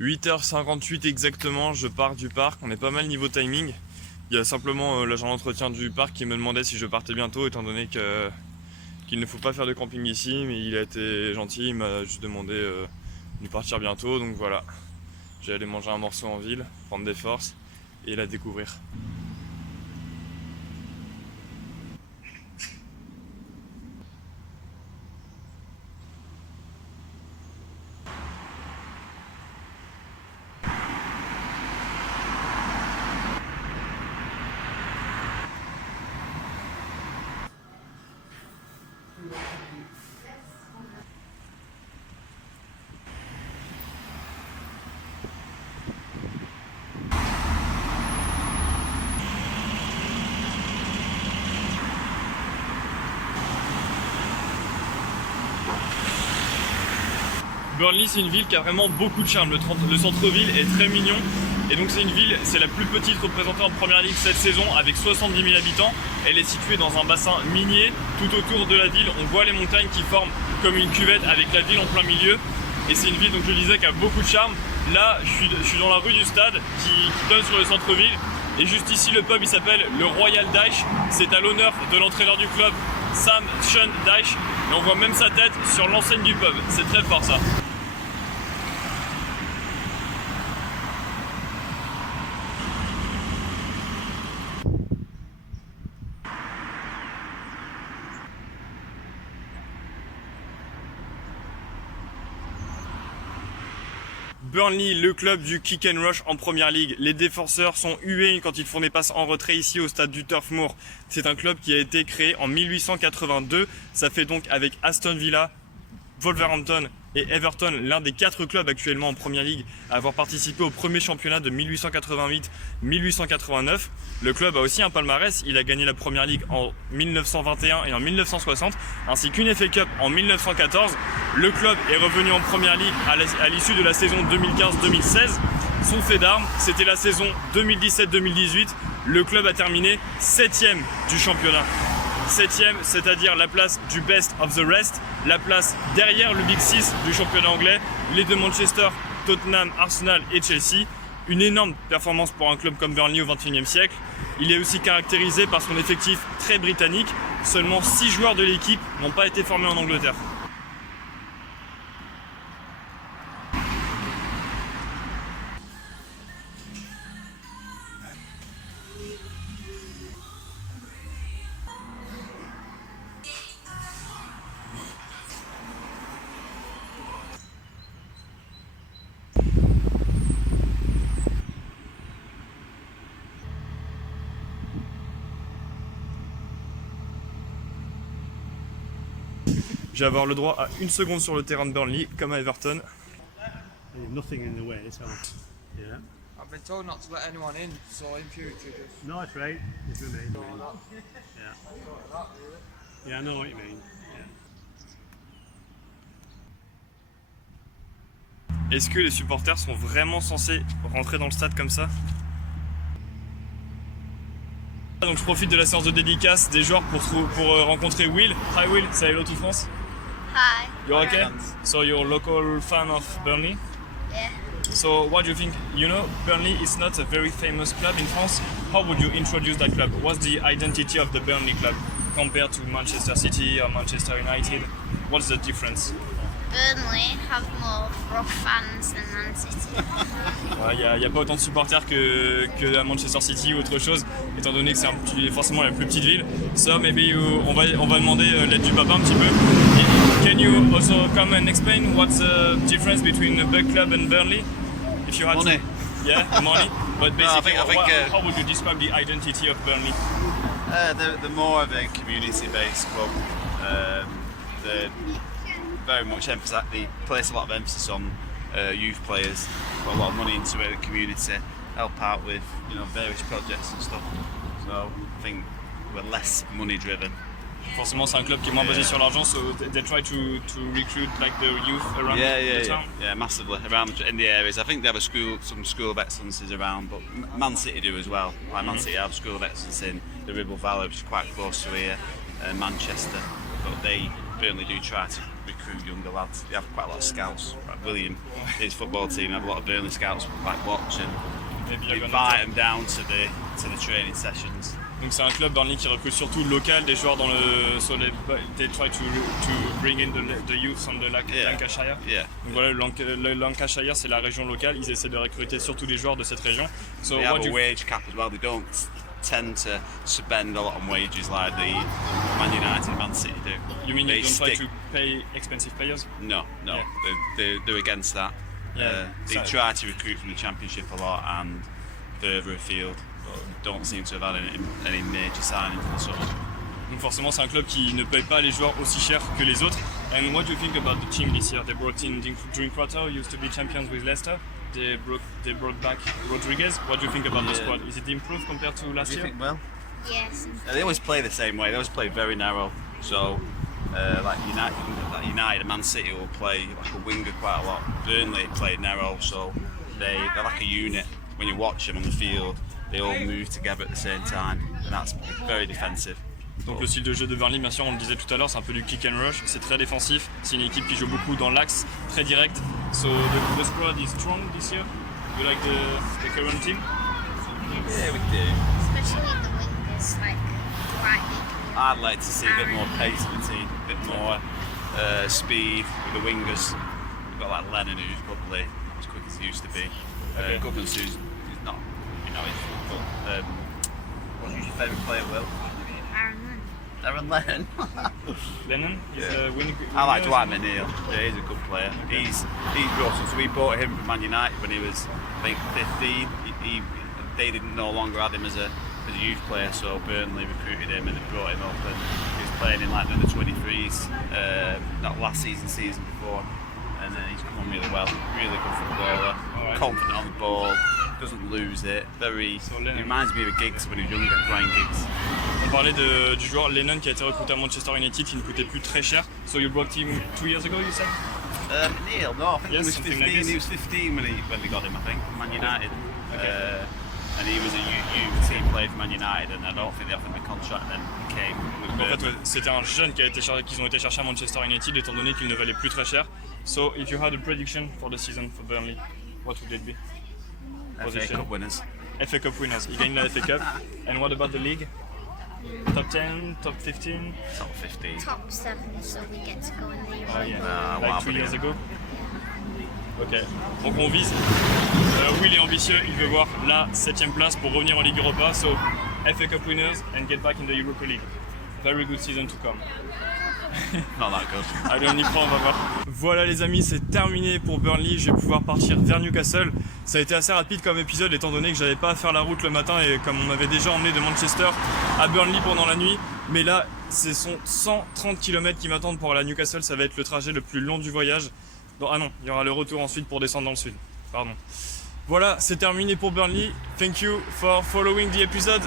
8h58 exactement, je pars du parc, on est pas mal niveau timing. Il y a simplement l'agent d'entretien du parc qui me demandait si je partais bientôt, étant donné qu'il ne faut pas faire de camping ici, mais il a été gentil, il m'a juste demandé de partir bientôt, donc voilà. J'ai allé manger un morceau en ville, prendre des forces et la découvrir. Burnley, c'est une ville qui a vraiment beaucoup de charme. Le centre-ville est très mignon. Et donc c'est la plus petite représentée en première ligue cette saison avec 70 000 habitants. Elle est située dans un bassin minier tout autour de la ville. On voit les montagnes qui forment comme une cuvette avec la ville en plein milieu. Et c'est une ville, donc je disais, qui a beaucoup de charme. Là, je suis dans la rue du stade qui donne sur le centre-ville. Et juste ici, le pub, il s'appelle le Royal Dyche. C'est à l'honneur de l'entraîneur du club, Sam Sean Dyche. Et on voit même sa tête sur l'enseigne du pub. C'est très fort ça. Burnley, le club du kick and rush en première ligue. Les défenseurs sont hués quand ils font des passes en retrait ici au stade du Turf Moor. C'est un club qui a été créé en 1882. Ça fait donc avec Aston Villa, Wolverhampton et Everton l'un des 4 clubs actuellement en première ligue à avoir participé au premier championnat de 1888-1889. Le club a aussi un palmarès, il a gagné la première ligue en 1921 et en 1960 ainsi qu'une FA Cup en 1914. Le club est revenu en première ligue à l'issue de la saison 2015-2016. Son fait d'armes, c'était la saison 2017-2018. Le club a terminé 7e du championnat. 7e, c'est-à-dire la place du best of the rest, la place derrière le Big Six du championnat anglais, les deux Manchester, Tottenham, Arsenal et Chelsea. Une énorme performance pour un club comme Burnley au XXIe siècle. Il est aussi caractérisé par son effectif très britannique. Seulement 6 joueurs de l'équipe n'ont pas été formés en Angleterre. Je vais avoir le droit à 1 seconde sur le terrain de Burnley, comme à Everton. Nothing in the way, so yeah. I've been told not to let anyone in, so impurity just... No, that's right. It's remained. Yeah. Yeah, I know what you mean. Yeah. Est-ce que les supporters sont vraiment censés rentrer dans le stade comme ça? Donc je profite de la séance de dédicace des joueurs pour rencontrer Will. Hi Will, say hello to France. Hi. You're okay? So you're a local fan of Burnley? Yeah. So what do you think? You know, Burnley is not a very famous club in France. How would you introduce that club? What's the identity of the Burnley club compared to Manchester City or Manchester United? What's the difference? Burnley have more rough fans than Man City. Il n'y a pas autant de supporters que à Manchester City ou autre chose, étant donné que c'est forcément la plus petite ville. So maybe on va demander l'aide du papa un petit peu. Can you also come and explain what's the difference between the Bug Club and Burnley? If you had Money. Yeah, money. But basically, I think, how would you describe the identity of Burnley? they're more of a community-based club. They very much they place a lot of emphasis on youth players, put a lot of money into it, the community, help out with various projects and stuff. So I think we're less money-driven. Forcément, c'est un club qui est moins basé sur l'argent, so they try to recruit like the youth around the town. Yeah, massively around in the areas. I think they have some school of excellences around, but Man City do as well. Like Man City have school of excellence in the Ribble Valley, which is quite close to here, Manchester. But they Burnley do try to recruit younger lads. They have quite a lot of scouts. Like William, his football team have a lot of Burnley scouts like watch and Maybe you're gonna invite them down to the training sessions. Donc c'est un club Burnley qui recrute surtout local des joueurs dans le sur les they try to bring in the youth on the Lancashire. Yeah. Donc voilà, le Lancashire c'est la région locale, ils essaient de recruter surtout les joueurs de cette région. So They what have do a you, wage cap as well. They don't tend to spend a lot on wages like the Man United and Man City do. you mean They you don't try stick- to pay expensive players? No, Yeah. they're against that. Yeah. They So- try to recruit from the Championship a lot and further afield. Don't seem to have had any major signings in the summer. Donc forcément c'est un club qui ne paye pas les joueurs aussi cher que les autres. And what do you think about the team this year? They brought in Drinkwater, who used to be champions with Leicester. They brought back Rodriguez. What do you think about the Yeah. squad? Is it improved compared to last year? well? Yes. They always play the same way. They always play very narrow. So, like United and Man City will play like a winger quite a lot. Burnley play narrow, so they're like a unit. When you watch them on the field, they all move together at the same time, and that's very defensive. Donc le style de jeu de Burnley, bien sûr, on le disait tout à l'heure, c'est un peu du kick and rush, c'est très défensif, c'est une équipe qui joue beaucoup dans l'axe, très direct. So the squad is strong this year. You like the current team? Yeah, we do. Especially the wingers, like Dwight. I'd like to see a bit more pace in the team, a bit more speed with the wingers. We've got like Lennon, who's probably not as quick as he used to be. Gubbins, who's not, but what's your favourite player, Will? Aaron Lennon. Lennon is Yeah. a wing. I like winger, Dwight isn't he? McNeil. Yeah, he's a good player. He's brought us. So we bought him from Man United when he was, I think, 15. They didn't no longer had him as a youth player, so Burnley recruited him and they brought him up, and he was playing in like the under 23s, not last season before, and then he's come on really well. Really good footballer, Alright. confident on the ball, doesn't lose it. Very. So He Lennon. reminds me of a Giggs when he was younger, Ryan Giggs. On parlait du joueur Lennon qui a été recruté à Manchester United, qui ne coûtait plus très cher. So you brought him 2 years ago, you said? Neil, no, I think Yes, he was something 15. like this. He was 15 when they got him, I think, Man United. Okay. And he was a youth team player for Man United, and I don't think they offered him a contract. Then he came with En fait, Burnley. ouais, c'était un jeune qu'ils ont été chercher à Manchester United, étant donné qu'il ne valait plus très cher. So if you had a prediction for the season for Burnley, what would it be? FA Position. Cup winners. FA Cup winners. Ils gagnent la FA Cup. And what about the league? Top 10, top 15? Top 15. Top 7, so we get to go in the Europa. Oh yeah, what like 2 happened years again? ago. Ok, donc on vise. Will est ambitieux, il veut voir la 7ème place pour revenir en Ligue Europa. So FA Cup winners and get back in the Europa League. Very good season to come. Not that good. Allez, on y croit, on va voir. Voilà les amis, c'est terminé pour Burnley. Je vais pouvoir partir vers Newcastle. Ça a été assez rapide comme épisode étant donné que j'avais pas à faire la route le matin et comme on m'avait déjà emmené de Manchester à Burnley pendant la nuit. Mais là, ce sont 130 km qui m'attendent pour aller à Newcastle. Ça va être le trajet le plus long du voyage. Ah non, il y aura le retour ensuite pour descendre dans le sud. Pardon. Voilà, c'est terminé pour Burnley. Thank you for following the episode.